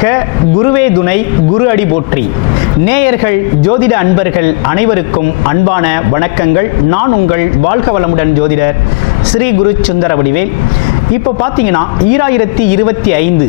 வாழ்க குருவே துணை குரு அடி போற்றி. நேயர்கள் ஜோதிட அன்பர்கள் அனைவருக்கும் அன்பான வணக்கங்கள். நான் உங்கள் வாழ்க வளமுடன் ஜோதிடர் ஸ்ரீ குரு சுந்தர வடிவேல் இப்போ பார்த்தீங்கன்னா ஈராயிரத்தி இருபத்தி ஐந்து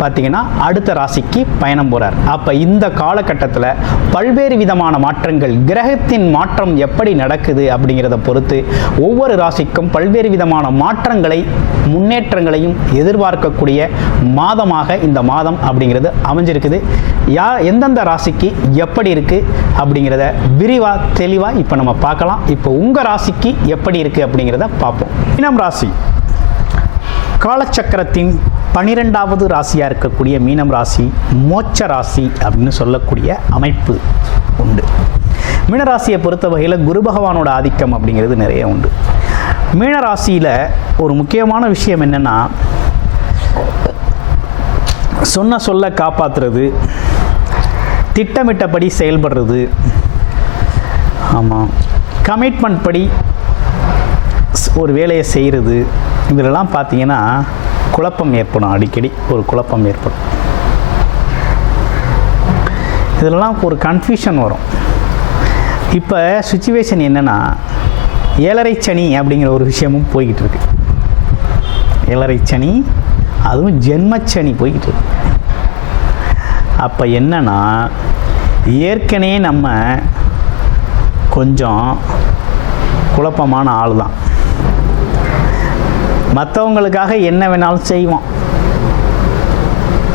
பார்த்தீங்கன்னா அடுத்த ராசிக்கு பயணம் போகிறார் அப்போ இந்த காலகட்டத்தில் பல்வேறு விதமான மாற்றங்கள் கிரகத்தின் மாற்றம் எப்படி நடக்குது அப்படிங்கிறத பொறுத்து ஒவ்வொரு ராசிக்கும் பல்வேறு விதமான மாற்றங்களை முன்னேற்றங்களையும் எதிர்பார்க்கக்கூடிய மாதமாக இந்த மாதம் அப்படிங்கிறது அமைஞ்சிருக்குது. யா எந்தெந்த ராசிக்கு எப்படி இருக்குது அப்படிங்கிறத விரிவாக தெளிவாக இப்போ நம்ம பார்க்கலாம். இப்போ உங்கள் ராசிக்கு எப்படி இருக்குது அப்படிங்கிறத பார்ப்போம். இனம் ராசி. காலச்சக்கரத்தின் பனிரெண்டாவது ராசியாக இருக்கக்கூடிய மீனம் ராசி மோட்ச ராசி அப்படின்னு சொல்லக்கூடிய அமைப்பு உண்டு. மீனராசியை பொறுத்த வகையில் குரு பகவானோட ஆதிக்கம் அப்படிங்கிறது நிறைய உண்டு. மீனராசியில் ஒரு முக்கியமான விஷயம் என்னென்னா சொன்ன சொல்ல காப்பாற்றுறது திட்டமிட்டபடி செயல்படுறது. ஆமாம் கமிட்மெண்ட் படி ஒரு வேலையை செய்கிறது இதிலெல்லாம் பார்த்தீங்கன்னா குழப்பம் ஏற்படும் அடிக்கடி ஒரு குழப்பம் ஏற்படும். இதிலெல்லாம் ஒரு கன்ஃபியூஷன் வரும். இப்போ சுச்சுவேஷன் என்னென்னா ஏழரை சனி அப்படிங்கிற ஒரு விஷயமும் போய்கிட்டு இருக்கு. ஏழரை சனி அதுவும் ஜென்மச்சனி போய்கிட்டு இருக்கு. அப்போ என்னென்னா ஏற்கனவே நம்ம கொஞ்சம் குழப்பமான ஆள் தான் மற்றவங்களுக்காக என்ன வேணாலும் செய்வோம்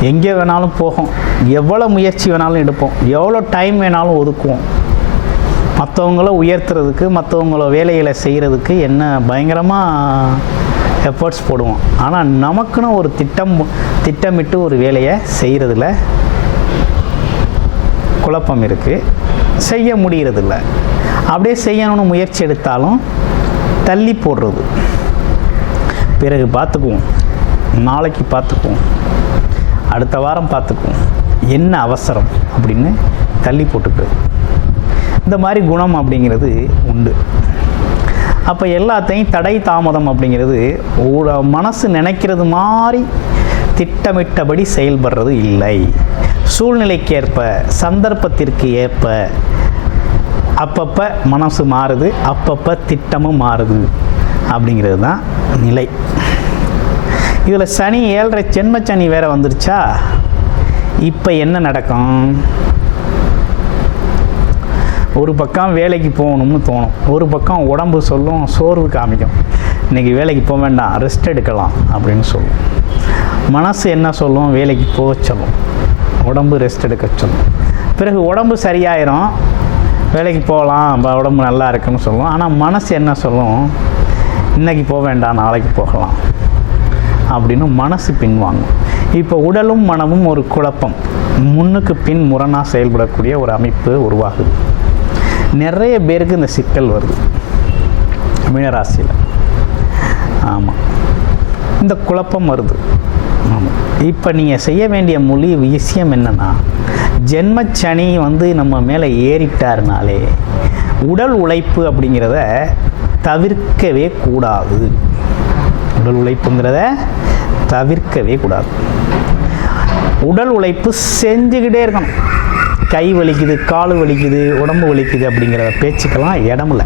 எங்கே வேணாலும் போகும். எவ்வளோ முயற்சி வேணாலும் எடுப்போம். எவ்வளோ டைம் வேணாலும் ஒதுக்குவோம். மற்றவங்கள உயர்த்துறதுக்கு மற்றவங்கள வேலைகளை செய்கிறதுக்கு என்ன பயங்கரமாக எஃபர்ட்ஸ் போடுவோம் ஆனால் நமக்குன்னு ஒரு திட்டம் திட்டமிட்டு ஒரு வேலையை செய்கிறதுல குழப்பம் இருக்குது செய்ய முடிகிறதில்ல அப்படியே செய்யணும்னு முயற்சி எடுத்தாலும் தள்ளி போடுறது. பிறகு பார்த்துக்குவோம். நாளைக்கு பார்த்துக்குவோம். அடுத்த வாரம் பார்த்துக்குவோம். என்ன அவசரம் அப்படின்னு தள்ளி போட்டுக்கிறது இந்த மாதிரி குணம் அப்படிங்கிறது உண்டு. அப்போ எல்லாத்தையும் தடை தாமதம் அப்படிங்கிறது ஒரு மனசு நினைக்கிறது மாதிரி திட்டமிட்டபடி செயல்படுறது இல்லை. சூழ்நிலைக்கேற்ப சந்தர்ப்பத்திற்கு ஏற்ப அப்பப்போ மனசு மாறுது அப்பப்போ திட்டமும் மாறுது. அப்படிங்கிறது தான் நிலை. இதில் சனி ஏழரை ஜென்ம சனி வேற வந்துருச்சா? இப்போ என்ன நடக்கும்? ஒரு பக்கம் வேலைக்கு போகணும்னு தோணும். ஒரு பக்கம் உடம்பு சொல்லும் சோர்வு காமிக்கும். இன்றைக்கி வேலைக்கு போக வேண்டாம் ரெஸ்ட் எடுக்கலாம் அப்படின்னு சொல்லும். மனசு என்ன சொல்லும்? வேலைக்கு போக சொல்லும். உடம்பு ரெஸ்ட் எடுக்க சொல்லும். பிறகு உடம்பு சரியாயிரும். வேலைக்கு போகலாம் உடம்பு நல்லா இருக்குன்னு சொல்லும். ஆனால் மனசு என்ன சொல்லும்? இன்றைக்கி போக வேண்டாம் நாளைக்கு போகலாம் அப்படின்னு மனசு பின்வாங்கும். இப்போ உடலும் மனமும் ஒரு குழப்பம். முன்னுக்கு பின் முரணாக செயல்படக்கூடிய ஒரு அமைப்பு உருவாகுது. நிறைய பேருக்கு இந்த சிக்கல் வருது. மீனராசியில். ஆமாம் இந்த குழப்பம் வருது. ஆமாம் இப்போ நீங்கள் செய்ய வேண்டிய மொழி விஷயம் என்னென்னா ஜென்மச்சனி வந்து நம்ம மேலே ஏறிட்டாருனாலே உடல் உழைப்பு அப்படிங்கிறத தவிர்க்கவே கூடாது. உடல் உழைப்புங்கிறத தவிர்க்கவே கூடாது. உடல் உழைப்பு செஞ்சுக்கிட்டே இருக்கணும். கை வலிக்குது கால் வலிக்குது உடம்பு வலிக்குது அப்படிங்கிற பேச்சுக்கெல்லாம் இடமில்லை.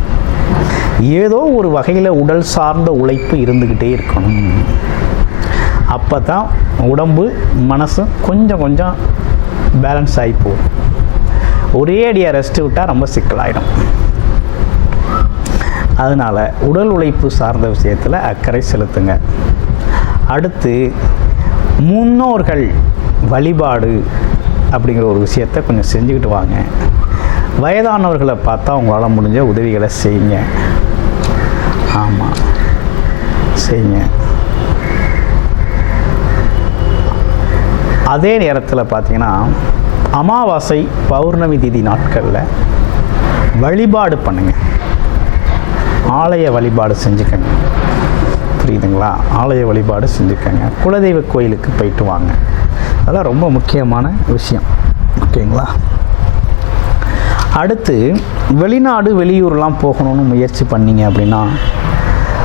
ஏதோ ஒரு வகையில் உடல் சார்ந்த உழைப்பு இருந்துக்கிட்டே இருக்கணும். அப்போ தான் உடம்பு மனசும் கொஞ்சம் கொஞ்சம் பேலன்ஸ் ஆகி போகும். ஒரே அடியாக ரெஸ்ட் விட்டால் ரொம்ப சிக்கலாயிடும். அதனால் உடல் உழைப்பு சார்ந்த விஷயத்தில் அக்கறை செலுத்துங்க. அடுத்து முன்னோர்கள் வழிபாடு அப்படிங்கிற ஒரு விஷயத்தை கொஞ்சம் செஞ்சுக்கிட்டு வாங்க. வயதானவர்களை பார்த்தா உங்களால் முடிஞ்ச உதவிகளை செய்யுங்க. ஆமாம் செய்யுங்க. அதே நேரத்தில் பார்த்தீங்கன்னா அமாவாசை பௌர்ணமி திதி நாட்களில் வழிபாடு பண்ணுங்கள் ஆலய வழிபாடு செஞ்சுக்கங்க. புரியுதுங்களா? ஆலய வழிபாடு செஞ்சுக்கங்க. குலதெய்வ கோயிலுக்கு போயிட்டு வாங்க. அதெல்லாம் ரொம்ப முக்கியமான விஷயம். ஓகேங்களா? அடுத்து வெளிநாடு வெளியூர்லாம் போகணும்னு முயற்சி பண்ணீங்க அப்படின்னா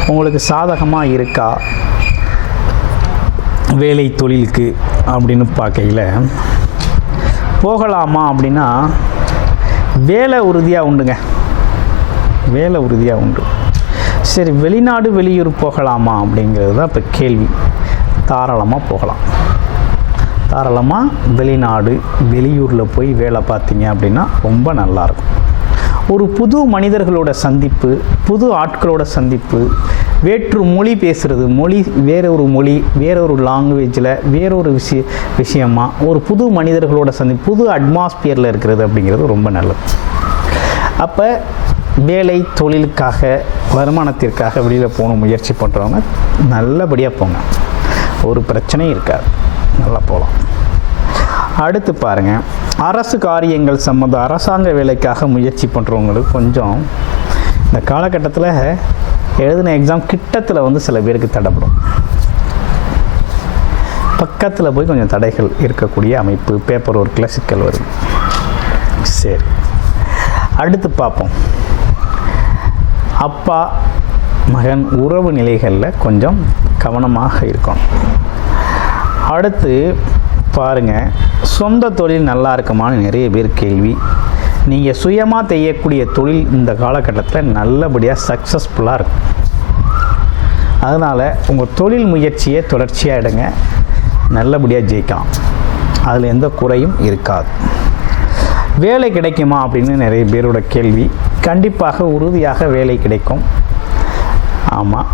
உங்களுக்கு சாதகமாக இருக்கா? வேலை தொழிலுக்கு அப்படின்னு பார்க்கையில் போகலாமா அப்படின்னா வேலை உறுதியாக உண்டுங்க. வேலை உறுதியாக உண்டு. சரி வெளிநாடு வெளியூர் போகலாமா அப்படிங்கிறது தான் இப்போ கேள்வி. தாராளமாக போகலாம். தாராளமாக வெளிநாடு வெளியூரில் போய் வேலை பார்த்தீங்க அப்படின்னா ரொம்ப நல்லாயிருக்கும் ஒரு புது மனிதர்களோட சந்திப்பு புது ஆட்களோட சந்திப்பு வேற்று மொழி பேசுகிறது மொழி வேற ஒரு மொழி வேற ஒரு லாங்குவேஜில் வேற ஒரு விஷய விஷயமா ஒரு புது மனிதர்களோட சந்திப்பு புது அட்மாஸ்பியரில் இருக்கிறது அப்படிங்கிறது ரொம்ப நல்லது. அப்போ வேலை தொழிலுக்காக வருமானத்திற்காக வெளியில் போகணும் முயற்சி பண்ணுறவங்க நல்லபடியாக போங்க. ஒரு பிரச்சனையும் இருக்காது. நல்லா போகலாம். அடுத்து பாருங்கள் அரசு காரியங்கள் சம்மந்த அரசாங்க வேலைக்காக முயற்சி பண்ணுறவங்களுக்கு கொஞ்சம் இந்த காலகட்டத்தில் எழுதின எக்ஸாம் கிட்டத்தில் வந்து சில பேருக்கு தடைப்படும். பக்கத்தில் போய் கொஞ்சம் தடைகள் இருக்கக்கூடிய அமைப்பு பேப்பர் ஒர்க்கில் சிக்கல் வரும். சரி. அடுத்து பார்ப்போம். அப்பா மகன் உறவு நிலைகளில் கொஞ்சம் கவனமாக இருக்கணும். அடுத்து பாருங்கள் சொந்த தொழில் நல்லா இருக்குமான்னு நிறைய பேர் கேள்வி. நீங்கள் சுயமாக செய்யக்கூடிய தொழில் இந்த காலகட்டத்தில் நல்லபடியாக சக்ஸஸ்ஃபுல்லாக இருக்கும். அதனால் உங்கள் தொழில் முயற்சியை தொடர்ச்சியாக எடுங்க. நல்லபடியாக ஜெயிக்கலாம். அதில் எந்த குறையும் இருக்காது. வேலை கிடைக்குமா அப்படின்னு நிறைய பேரோட கேள்வி. கண்டிப்பாக உறுதியாக வேலை கிடைக்கும். ஆமாம்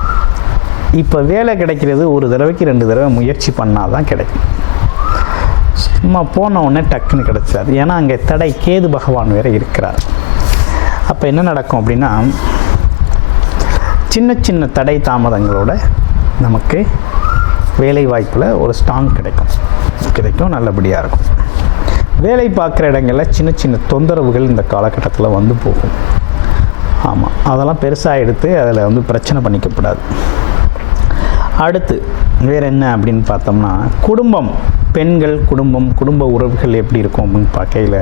இப்போ வேலை கிடைக்கிறது ஒரு தடவைக்கு ரெண்டு தடவை முயற்சி பண்ணால் தான் கிடைக்கும். சும்மா போன உடனே டக்குன்னு கிடச்சாது ஏன்னா அங்கே தடை கேது பகவான் வேற இருக்கிறார். அப்போ என்ன நடக்கும் அப்படின்னா சின்ன சின்ன தடை தாமதங்களோட நமக்கு வேலை வாய்ப்பில் ஒரு ஸ்ட்ராங் கிடைக்கும். கிடைக்கும் நல்லபடியாக இருக்கும். வேலை பார்க்குற இடங்களில் சின்ன சின்ன தொந்தரவுகள் இந்த காலகட்டத்தில் வந்து போகும். ஆமாம் அதெல்லாம் பெருசாக எடுத்து அதில் வந்து பிரச்சனை பண்ணிக்கப்படாது அடுத்து வேறு என்ன அப்படின்னு பார்த்தோம்னா குடும்பம். பெண்கள் குடும்பம் குடும்ப உறவுகள் எப்படி இருக்கும் அப்படின்னு பார்க்கையில்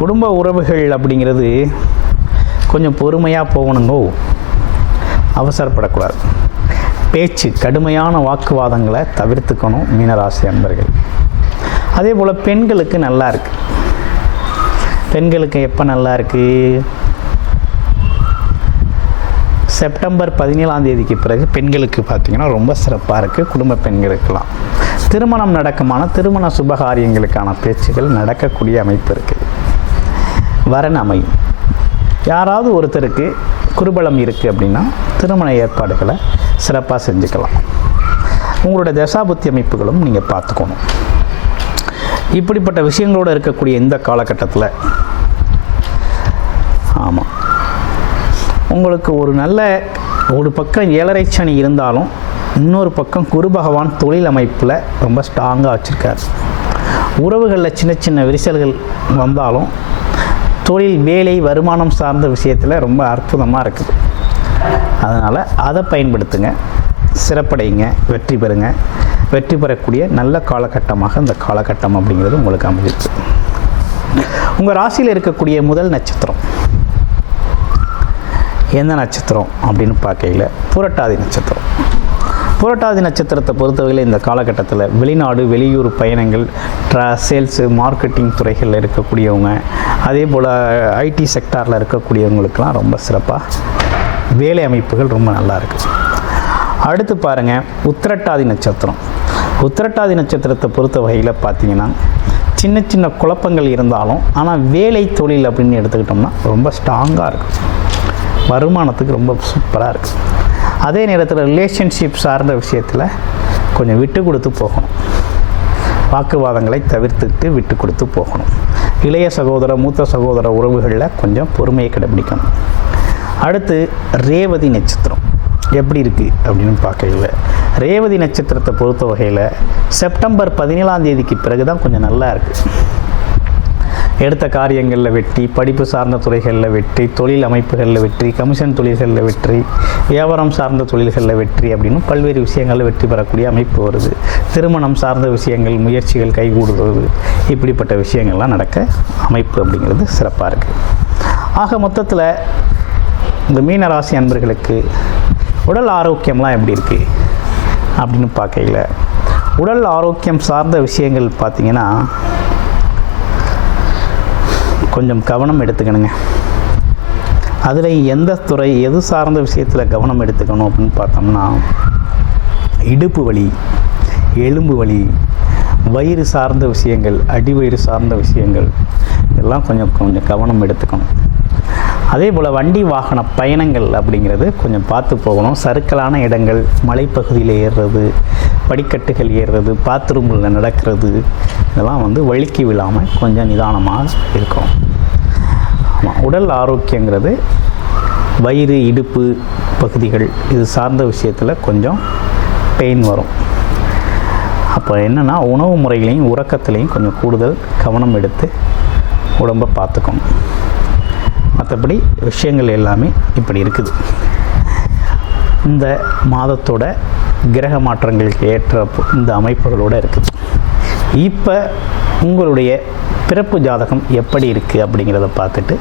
குடும்ப உறவுகள் அப்படிங்கிறது கொஞ்சம் பொறுமையாக போகணுங்கோ அவசரப்படக்கூடாது. பேச்சு கடுமையான வாக்குவாதங்களை தவிர்த்துக்கணும் மீனராசி அன்பர்கள். அதே போல் பெண்களுக்கு நல்லா இருக்குது பெண்களுக்கு எப்போ நல்லா இருக்குது செப்டம்பர் பதினேழாம் தேதிக்கு பிறகு பெண்களுக்கு பார்த்திங்கன்னா ரொம்ப சிறப்பாக இருக்குது குடும்ப பெண்களுக்கெல்லாம். திருமணம் நடக்குமான திருமண சுபகாரியங்களுக்கான பேச்சுகள் நடக்கக்கூடிய அமைப்பு இருக்குது வரன் அமையும். யாராவது ஒருத்தருக்கு குருபலம் இருக்குது அப்படின்னா திருமண ஏற்பாடுகளை சிறப்பாக செஞ்சுக்கலாம். உங்களோட தசாபுத்தி அமைப்புகளும் நீங்கள் பார்த்துக்கணும். இப்படிப்பட்ட விஷயங்களோடு இருக்கக்கூடிய இந்த காலகட்டத்தில் உங்களுக்கு ஒரு நல்ல ஒரு பக்கம் ஏழரை சனி இருந்தாலும் இன்னொரு பக்கம் குரு பகவான் தொழில் அமைப்பில் ரொம்ப ஸ்ட்ராங்காக வச்சுருக்கார். உறவுகளில் சின்ன சின்ன விரிசல்கள் வந்தாலும் தொழில் வேலை வருமானம் சார்ந்த விஷயத்தில் ரொம்ப அற்புதமாக இருக்குது அதனால் அதை பயன்படுத்துங்க. சிறப்படைங்க. வெற்றி பெறுங்க. வெற்றி பெறக்கூடிய நல்ல காலகட்டமாக இந்த காலகட்டம் அப்படிங்கிறது உங்களுக்கு அமைஞ்சிருக்கு. உங்கள் ராசியில் இருக்கக்கூடிய முதல் நட்சத்திரம். எந்த நட்சத்திரம் அப்படின்னு பார்க்கையில் புரட்டாதி நட்சத்திரம். புரட்டாதி நட்சத்திரத்தை பொறுத்தவரையில் இந்த காலகட்டத்தில் வெளிநாடு வெளியூர் பயணங்கள் ட்ரா சேல்ஸு மார்க்கெட்டிங் துறைகளில் இருக்கக்கூடியவங்க அதே போல் ஐடி செக்டாரில் இருக்கக்கூடியவங்களுக்கெல்லாம் ரொம்ப சிறப்பாக வேலை அமைப்புகள் ரொம்ப நல்லா இருக்குது அடுத்து பாருங்கள் உத்திரட்டாதி நட்சத்திரம். உத்திரட்டாதி நட்சத்திரத்தை பொறுத்த வகையில் பார்த்தீங்கன்னா சின்ன சின்ன குழப்பங்கள் இருந்தாலும் ஆனால் வேலை தொழில் அப்படின்னு எடுத்துக்கிட்டோம்னா ரொம்ப ஸ்ட்ராங்காக இருக்கும். வருமானத்துக்கு ரொம்ப சூப்பராக இருக்குது அதே நேரத்தில் ரிலேஷன்ஷிப் சார்ந்த விஷயத்தில் கொஞ்சம் விட்டு கொடுத்து போகணும். வாக்குவாதங்களை தவிர்த்துட்டு விட்டு கொடுத்து போகணும். இளைய சகோதர மூத்த சகோதர உறவுகளில் கொஞ்சம் பொறுமையை கடைபிடிக்கணும். அடுத்து ரேவதி நட்சத்திரம். எப்படி இருக்குது அப்படின்னு பார்க்கல ரேவதி நட்சத்திரத்தை பொறுத்த வகையில் செப்டம்பர் பதினேழாம் தேதிக்கு பிறகு தான் கொஞ்சம் நல்லா இருக்குது எடுத்த காரியங்களில் வெற்றி படிப்பு சார்ந்த துறைகளில் வெற்றி தொழில் அமைப்புகளில் வெற்றி கமிஷன் தொழில்களில் வெற்றி வியாபாரம் சார்ந்த தொழில்களில் வெற்றி அப்படின்னு பல்வேறு விஷயங்களில் வெற்றி பெறக்கூடிய அமைப்பு வருது. திருமணம் சார்ந்த விஷயங்கள் முயற்சிகள் கைகூடுவது இப்படிப்பட்ட விஷயங்கள்லாம் நடக்க அமைப்பு அப்படிங்கிறது சிறப்பாக இருக்குது ஆக மொத்தத்தில் இந்த மீனராசி அன்பர்களுக்கு உடல் ஆரோக்கியம்லாம் எப்படி இருக்குது அப்படின்னு பார்க்கையில் உடல் ஆரோக்கியம் சார்ந்த விஷயங்கள் பார்த்திங்கன்னா கொஞ்சம் கவனம் எடுத்துக்கணுங்க. அதில் எந்த துறை எது சார்ந்த விஷயத்தில் கவனம் எடுத்துக்கணும் அப்படின்னு பார்த்தோம்னா இடுப்பு வலி எலும்பு வலி வயிறு சார்ந்த விஷயங்கள் அடிவயிறு சார்ந்த விஷயங்கள் இதெல்லாம் கொஞ்சம் கொஞ்சம் கவனம் எடுத்துக்கணும். அதே போல் வண்டி வாகன பயணங்கள் அப்படிங்கிறது கொஞ்சம் பார்த்து போகணும். சறுக்கலான இடங்கள் மலைப்பகுதியில் ஏறுறது படிக்கட்டுகள் ஏறுறது பாத்ரூமில் நடக்கிறது இதெல்லாம் வந்து வழுக்கி விழாமல் கொஞ்சம் நிதானமாக இருக்கும் ஆமாம் உடல் ஆரோக்கியங்கிறது வயிறு இடுப்பு பகுதிகள் இது சார்ந்த விஷயத்தில் கொஞ்சம் பெயின் வரும். அப்போ என்னென்னா உணவு முறைகளையும் உறக்கத்துலேயும் கொஞ்சம் கூடுதல் கவனம் எடுத்து உடம்பை பார்த்துக்கணும். மற்றபடி விஷயங்கள் எல்லாமே இப்படி இருக்குது. இந்த மாதத்தோட கிரக மாற்றங்களுக்கு ஏற்ற இந்த அமைப்புகளோடு இருக்குது. இப்போ உங்களுடைய பிறப்பு ஜாதகம் எப்படி இருக்குது அப்படிங்கிறத பார்த்துட்டு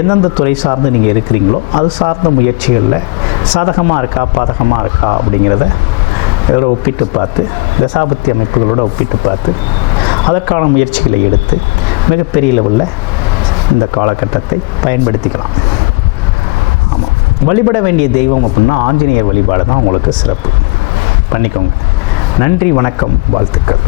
எந்தெந்த துறை சார்ந்து நீங்கள் இருக்கிறீங்களோ அது சார்ந்த முயற்சிகளில் சாதகமாக இருக்கா பாதகமாக இருக்கா அப்படிங்கிறத இதோட ஒப்பிட்டு பார்த்து தசாபத்தி அமைப்புகளோட ஒப்பிட்டு பார்த்து அதற்கான முயற்சிகளை எடுத்து மிகப்பெரிய லெவலில் இந்த காலகட்டத்தை பயன்படுத்திக்கலாம். ஆமாம் வழிபட வேண்டிய தெய்வம் அப்படின்னா ஆஞ்சநேயர் வழிபாடு தான் உங்களுக்கு சிறப்பு. பண்ணிக்கோங்க. நன்றி வணக்கம் வாழ்த்துக்கள்.